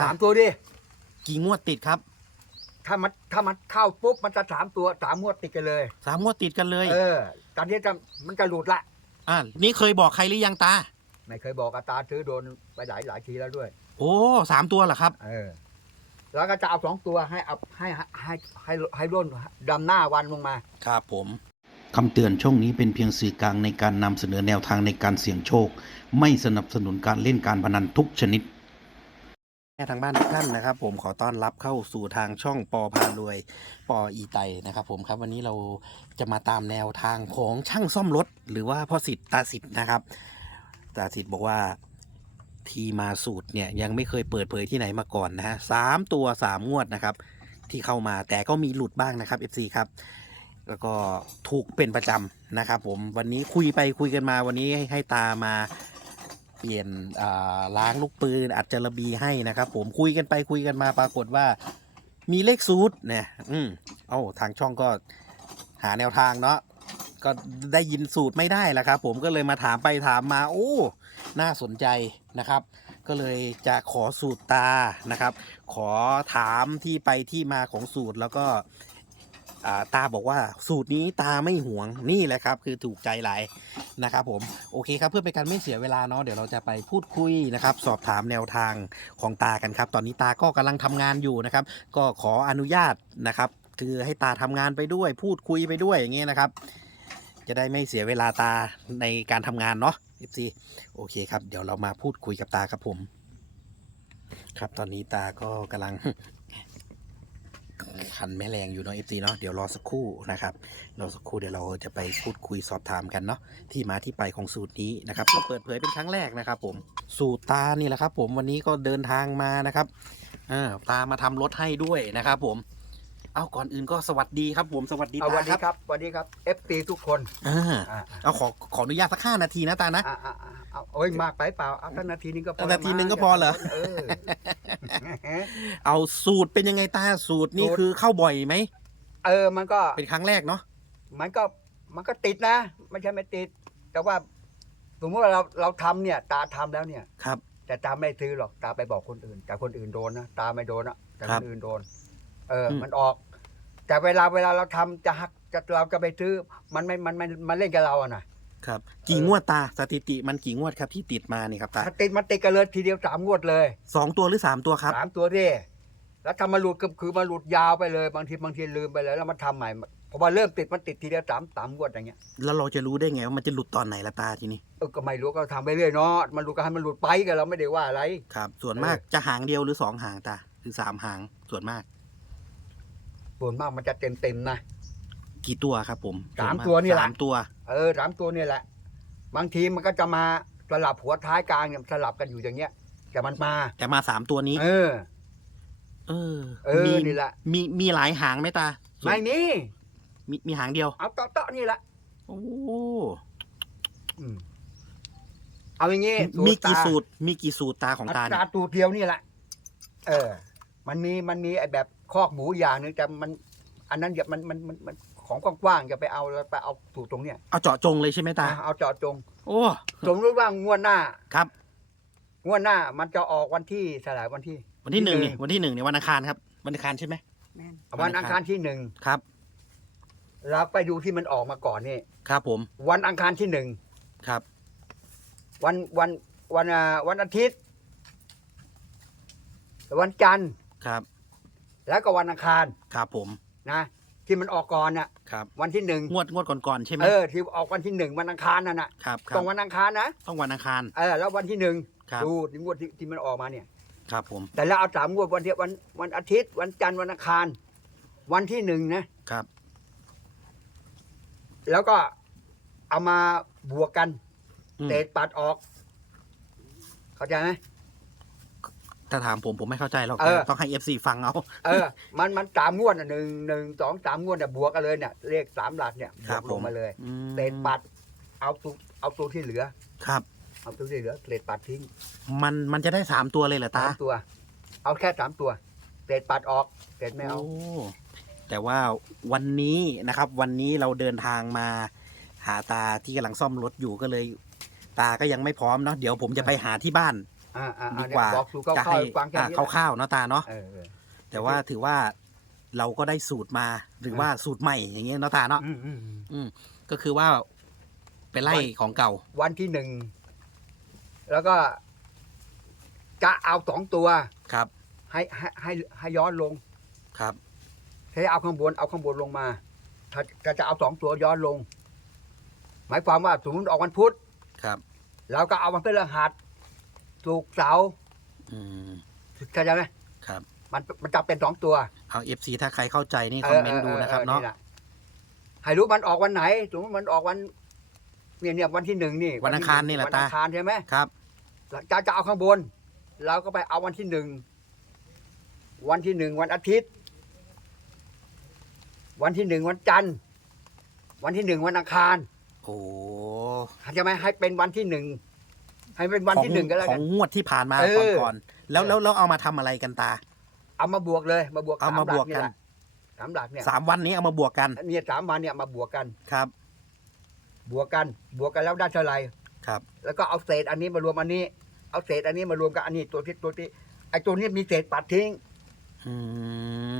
สามตัวดิกี่งวดติดครับถ้ามันถ้ามันเข้าปุ๊บมันจะสามตัวสามงวดติดกันเลยสามงวดติดกันเลยเออตอนนี้จะมันจะหลุดละอ่านี่เคยบอกใครหรือยังตา ไม่เคยบอกอาตาซื้อโดนไปหลายหลายทีแล้วด้วย โอ้สามตัวเหรอครับ เออ แล้วก็จะเอาสองตัวให้เอาให้ให้ให้ให้ให้ร่นดำหน้าวันลงมา ครับผมคำเตือนช่องนี้เป็นเพียงสื่อกลางในการนำเสนอแนวทางในการเสี่ยงโชค ไม่สนับสนุนการเล่นการพนันทุกชนิด ทางบ้านทุกท่านนะครับ ผมขอต้อนรับเข้าสู่ทางช่องปอพารวยปออีไตนะครับ ผมครับวันนี้เราจะมาตามแนวทางของช่างซ่อมรถ หรือว่าพ่อสิทธิ์ตาสิทธิ์นะครับตาสิทธิ์บอกว่าที่มาสูตรเนี่ยยังไม่เคยเปิดเผยที่ไหนมาก่อนนะฮะสามตัวสามงวดนะครับ ที่เข้ามาแต่ก็มีหลุดบ้างนะครับ FC ครับแล้วก็ถูกเป็นประจำนะครับ ผมวันนี้คุยไปคุยกันมาวันนี้ให้ให้ตามา เปลี่ยนล้างลูกปืนอัดจระบีให้นะครับ ผมคุยกันไปคุยกันมาปรากฏว่า มีเลขสูตรเนี่ยอืมเอ้าทางช่องก็หาแนวทางเนาะก็ได้ยินสูตรไม่ได้แล้วครับ ผมก็เลยมาถามไปถามมา โอ้ น่าสนใจนะครับ ก็เลยจะขอสูตรตานะครับ ขอถามที่ไปที่มาของสูตรแล้วก็ ตาบอกว่าสูตรนี้ตาไม่หวงนี่แหละครับ คือถูกใจหลายนะครับผมโอเคครับเพื่อเป็นการไม่เสียเวลาเนาะเดี๋ยวเราจะไปพูดคุยนะครับ สอบถามแนวทางของตากันครับ ตอนนี้ตาก็กำลังทำงานอยู่นะครับ ก็ขออนุญาตนะครับ คือให้ตาทำงานไปด้วย พูดคุยไปด้วยอย่างเงี้ยนะครับ จะได้ไม่เสียเวลาตาในการทำงานเนาะ FC โอเคครับ เดี๋ยวเรามาพูดคุยกับตาครับผม ครับตอนนี้ตาก็กำลัง คันแม่แรงอยู่เนาะ FC เนาะเดี๋ยวรอสักครู่นะครับรอสักครู่เดี๋ยวเราจะไปพูดคุยสอบถามกันเนาะที่มาที่ไปของสูตรนี้นะครับก็เปิดเผยเป็นครั้งแรกนะครับ ผมสูตรตานี่แหละครับ ผมวันนี้ก็เดินทางมานะครับอ่าตามาทำรถให้ด้วยนะครับ ผม เอาก่อนอื่นก็สวัสดีครับผมสวัสดีเอาตาวันคนี้รับครับวันนี้ครับ FP ทุกคนอ่าอ่าเอาขอขออนุญาตสักห้านาทีนะตานะ อ่าอ่าอ่าเอาโอ้ยมากไปเปล่าเอาแค่นาทีนึงก็พอนาทีนึงก็พอเหรอ เออ เอาสูตรเป็นยังไงตาสูตรนี่สูตร คือเข้าบ่อยไหมเออมันก็ เป็นครั้งแรกเนาะมันก็มันก็ติดนะไม่ใช่ไม่ติด แต่ว่าสมมติว่าเราเราทำเนี่ย ตาทำแล้วเนี่ย ครับ แต่ตาไม่ซื้อหรอกตาไปบอกคนอื่น แต่คนอื่นโดนนะตาไม่โดนนะแต่คครับนอื่นโดน เอออม มันออก แต่เวลาเวลาเราทำจะหักจะเราจะไปซื้อ มันไม่มันมันมันเล่นกับเราอะนะครับ กี่งวดตาสถิติมันกี่งวดครับที่ติดมานี่ครับตาถ้าติดมันติดกันเลยทีเดียวสามงวดเลยสองตัวหรือสามตัวครับ สามตัวเร่แล้วทำมาหลุดก็คือมาหลุดยาวไปเลยบางทีบางทีลืมไปเลยแล้วมันทำใหม่เพราะว่าเริ่มติดมันติดทีเดียวสามสามงวดอย่างเงี้ยแล้วเราจะรู้ได้ไงว่ามันจะหลุดตอนไหนละตาทีนี้เออก็ไม่รู้ก็ทำไปเรื่อยเนาะมันหลุดก็ให้มันหลุดไปกันเราไม่ได้ว่าอะไร ครับ ส่วนมากจะหางเดียวหรือสองหางตาหรือสามหางส่วนมาก ส่วนมากมันจะเต็มเต็มๆนะ กี่ตัวครับผมสามส่นกตัวนี่แหละ สามตัวเออสามตัวเนี่ยแหละ บางทีมันก็จะมาสลับหัวท้ายกลางเนี่ยสลับกันอยู่อย่างเงี้ย แต่มันมา แต่มาสามตัวนี้ เออ เออเออมีนี่แหละมีมีหลายหางไหมตาส่วนไม่มีมีมีหางเดียว เอาเตาะๆนี่แหละโอ้อืมเอาอย่างงี้มีกี่ตาสูตร มีกี่สูตรตาของตาอัเนี่ตรายตูดเดียวนี่แหละ เออ มันมีมันมีไอ้แบบ คอกหมูอย่างหนึงแต่มัน อันนั้นอย่ามันมันมันมันของกว้างๆอย่าไปเอาไปเอาสูตรตรงเนี้ยเอาเจาะจงเลยใช่ไหมตา นะเอาเจาะจง โอ้ สมมติว่างวดหน้า ครับ งวดหน้ามันจะออกวันที่สลายวันที่ วันที่หนึ่งนี่ วันที่หนึ่งเนี่ยวันอังคารครับ วันอังคารใช่ไหมวันอังคารที่หนึ่งครับ เราไปดูที่มันออกมาก่อนนี่ครับผม วันอังคารที่หนึ่งครับ วันวันวันอ่าวันอาทิตย์ วันจันทร์ครับ แล้วก็วันอังคารครับผมนะ ที่มันออกก่อนน่ะ ครับ วันที่หนึ่งงวดงวดก่อนๆใช่ไหมเออที่ออกวันที่หนึ่งวันอังคารนั่นน่ะครับคตรัรบงวันอังคารนะต้องวันอังคาร เออแล้ววันที่หนึ่งครับ ดูถึงงวดที่ที่มันออกมาเนี่ย ครับผมแต่เราเอาสามงวดวันที่วันวันอาทิตย์ วันจันทร์วันอังคาร วันที่หนึ่งนะ ครับแล้วก็เอามาบวกกันอืมเตะปัดออก เข้าใจไหม ถ้าถามผมผมไม่เข้าใจหรอกเออต้องให้เอฟซีฟังเอา เออ มันมันสามงวดอะหนึ่งหนึ่งสองสามงวดเนี่ยบวกกันเลยเนี่ยเลขสามหลักเนี่ยบครัวบกผลมงมาเลยอืมเตะปัดเอาตัวเอาตัวที่เหลือ ครับ เอาตัวที่เหลือเตะปัดทิ้งมันมันจะได้สามตัวเลยเหรอตาสามตัว เอาแค่สามตัวเตะปัดออกเตะไม่เอาโแต่ว่าวันนี้นะครับ วันนี้เราเดินทางมา หาตาที่กำลังซ่อมรถอยู่ก็เลย ตาก็ยังไม่พร้อมเนาะเดี๋ยวผมจะไปหาที่บ้าน อ่าอ่าดีอ่ากว่าเนี่ยบอกสูตรจะคร่าให้วๆฟังแค่อ่านี้แหละคร่าวๆเนาะตาเนาะเออเออ แต่ว่าถือว่าเราก็ได้สูตรมาหรือว่าสูตรใหม่อย่างเงี้ยเนาะตาเนาะอืมอืมอืม อืมก็คือว่าไปไล่วันของเก่า วันที่หนึ่ง แล้วก็จะเอาสองตัว ครับ ให้ให้ให้ให้ย้อนลงครับให้เอาข้างบนเอาข้างบนลงมา ถ้าถ้าจะเอาสองตัวย้อนลง หมายความว่าสมมติออกวันพุธครับ เราก็เอาวันพฤหัส ถูกร์เสาร์อืมเข้าใจไหมครับ มันมันจะเป็นสองตัวเอาเอฟซีถ้าใครเข้าใจนี่คอมเมนต์ดูนะครับเนาะแหลให้รู้มันออกวันไหนสมมติมันออกวันเนี่ยเนี่ยวันที่หนึ่งนี่วันอังคารนี่แหละวันตาอังคารใช่ไหมครับจะจะเอาข้างบนเราก็ไปเอาวันที่หนึ่งวันที่หนึ่งวันอาทิตย์ วันที่หนึ่งวันจันทร์ วันที่หนึ่งวันอังคารโอ้เข้าใจไหมให้เป็นวันที่หนึ่ง ให้เป็นวันที่หนึ่งก็แล้วขกัอน งงวดที่ผ่านมาเออก่อนๆแล้วแล้วแล้วเอามาทำอะไรกันตา เอามาบวกเลยมาบวกเอามาสหบวกกันเยแหละสามหลักเนี่ยสามวันนี้เอามาบวกกันเนี่ยสามวันเนี่ยมาบวกกัน ครับบวกกัน บวกกันแล้วได้เท่าไหร่ครับแล้วก็เอาเศษอันนี้มารวมอันนี้ เอาเศษอันนี้มารวมกับอันนี้ตัวที่ตัวที่ไอ้ตัวนี้มีเศษปัดทิ้งอื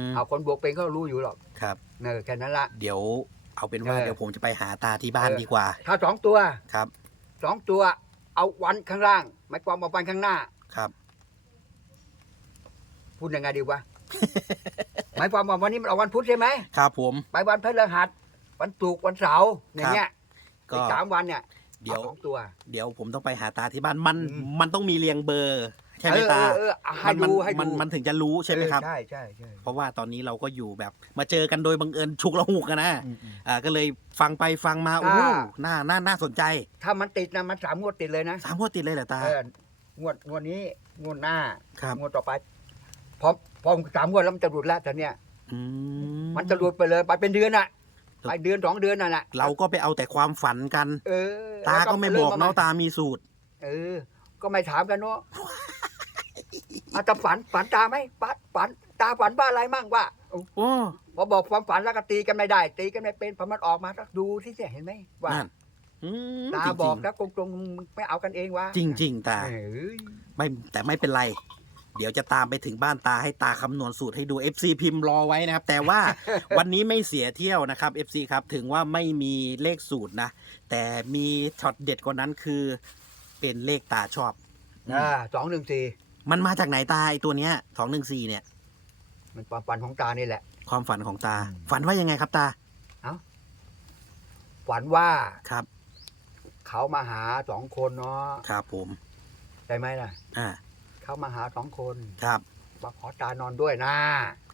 มเอาคนบวกเป็นเขารู้อยู่หรอกครับ เนอแค่นั้นละ เดี๋ยวเอาเป็นว่าเออ เดี๋ยวผมจะไปหาตาที่บ้านเออดีกว่าถ้าสองตัวครับ สองตัว เอาวันข้างล่างหมายความว่าวันข้างหน้า ครับ พูดยังไงดีวะ หมายความว่าวันนี้มันออกวันพุธใช่ไหมครับผม ไปวันพฤหัสวันศุกร์วันเสาร์อย่างเงี้ยก็อีกสามวันเนี่ยเดี๋ยวอาสองตัว เดี๋ยวผมต้องไปหาตาที่บ้านมัน อืม มันต้องมีเรียงเบอร์ ใช่ไหมเออตาเออเออให้มันดูมันให้มันดูมันถึงจะรู้ใช่ไหมครับ เออใช่ใช่ใช่ เพราะว่าตอนนี้เราก็อยู่แบบมาเจอกันโดยบังเอิญฉุกละหุกกันนะอืมอืมอ่าก็เลยฟังไปฟังมาโอ้โหอ่า น่าน่าน่าสนใจถ้ามันติดนะมันสามงวดติดเลยนะสามงวดติดเลยเหรอตาเอองวดงวดนี้งวดหน้าครับงวดต่อไปพอพอสามงวดแล้วมันจะหลุดแล้วแต่เนี้ยอืมันจะหลุดไปเลยไปเป็นเดือนอะครับ ไปเดือนสองเดือนน่ะแหละเราก็ไปเอาแต่ความฝันกัน เออตาแล้วก็ไม่บอกริ่เนาะมตามีสูตร เออ ก็ไม่ถามกันเนาะ อาจจะฝันฝันตาไหมฝันฝันตาฝันว่าอะไรมั่งว่าโอ้พอบอกความฝันแล้วก็ตีกันไม่ได้ ตีกันไม่เป็นพอมันออกมาก็ดูที่เห็นไหมว่านั่นอืมตาจริงๆบอกแล้วกงๆมึงไม่เอากันเองวะจริง ๆ ตา เอ้ยไม่แต่ไม่เป็นไร เดี๋ยวจะตามไปถึงบ้านตาให้ตาคำนวณสูตรให้ดู FC พิมพ์รอไว้นะครับ แต่ว่า วันนี้ไม่เสียเที่ยวนะครับ FC ครับถึงว่าไม่มีเลขสูตรนะ แต่มีช็อตเด็ดกว่านั้นคือเป็นเลขตาชอบ อ่าสองหนึ่งสี่ มันมาจากไหนตาไอตัวเนี้ยสองหนึ่งสี่เนี่ย มันความฝันของตานี่แหละ ความฝันของตาอืมฝันว่ายังไงครับตาฝันว่าครับ เขามาหาสองคนเนาะครับผมใช่ไหมล่ะ อ่า เขามาหาสองคนครับมาขอตานอนด้วยนะ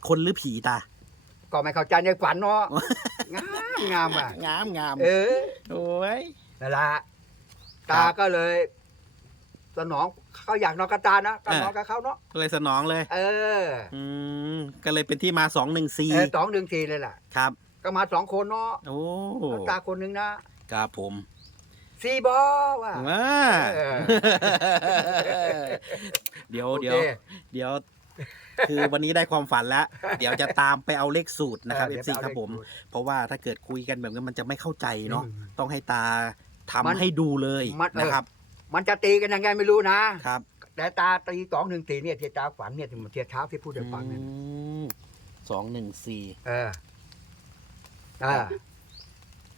คนหรือผีตา ก็ไม่เข้าใจในฝันเนาะงามงามอะงามงามเออโอ้ยนั่นละครับตาก็เลยสนอง เขาอยากนอนกับตานะก็อ่านนอนกับเขาเนาะก็เลยสนองเลย เออ อืมก็เลยเป็นที่มาสองหนึ่งสี่เออสองหนึ่งสี่เลยล่ะ ครับ ก็มาสองคนเนาะโอ้ตาคนหนึ่งนะครับผมสี่บอว่ะว้าเออเดี๋ยวโอเดี๋เคยวเดี๋ยวคือวันนี้ได้ความฝันแล้ว เดี๋ยวจะตามไปเอาเลขสูตรนะครับเอเออฟซีเดี๋ยวครับผมเอาเลขสูตรเพราะว่าถ้าเกิดคุยกันแบบนี้มันจะไม่เข้าใจเนาะอืมต้องให้ตาทำมันให้ดูเลยมันเออนะครับ มันจะตีกันยังไงไม่รู้นะ ครับแต่ตาตีสองหนึ่งสี่เนี่ยที่ตาฝันเนี่ยที่มันเทียเช้าที่พูดให้ฟังเนี่ยสองหนึ่งสี่เออเออ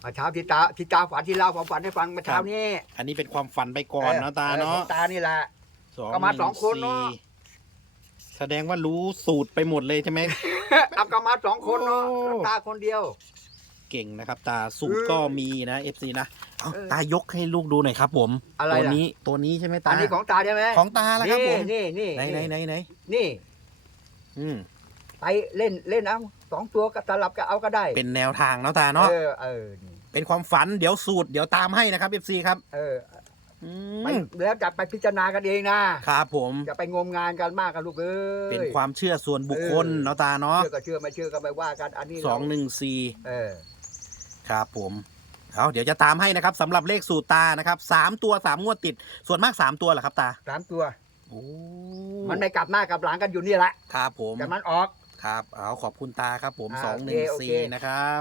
มาเช้าที่ตาที่ตาฝันที่เล่าความฝันให้ฟังเมาเช้านี้อันนี้เป็นความฝันไปก่อนเนาะตาออเนาะของตานี่แหละก็มาสองคนเนอะแสดงว่ารู้สูตรไปหมดเลยใช่ไหม เอากลับมาสองคนเนาะโอ้ ตาคนเดียว เก่งนะครับ ตาสูตรเออก็มีนะเอฟซีนะเอาเออตายกให้ลูกดูหน่อยครับ ผมอะไรตัวล่ะ นี้ตัวนี้ใช่ไหมตาอันนี้ของตาใช่ไหมของตาแล้วครับผมนี่นี่ไหนไหนไหนไหนนี่อืมไปเล่นเล่นเอาสองตัวก็สลับก็เอาก็ได้เป็นแนวทางเนาะตาเนาะเออเออนี่เป็นความฝันเดี๋ยวสูตรเดี๋ยวตามให้นะครับเอฟซีครับเอออืไปมแล้วจะไปพิจารณากันเองนะครับผมจะไปงมงานกันมากกันลูกเอ้ย เป็นความเชื่อส่วนบุคคลเออ เนาะตาเนาะเชื่อก็เชื่อไม่เชื่อก็ไม่ว่ากันอันนี้สองหนึ่งสี่เออ ครับผมเอาเดี๋ยวจะตามให้นะครับสำหรับเลขสูตรตานะครับสามตัวสามงวดติด ส่วนมากสามตัวเหรอครับตาสามตัว โอ้มันไม่กลับหน้ากลับหลังกันอยู่นี่แหละครับผมแต่มันออก ครับเอาขอบคุณตาครับผมอ่าสองโอหเคนึ่งโอเค สี่นะครับ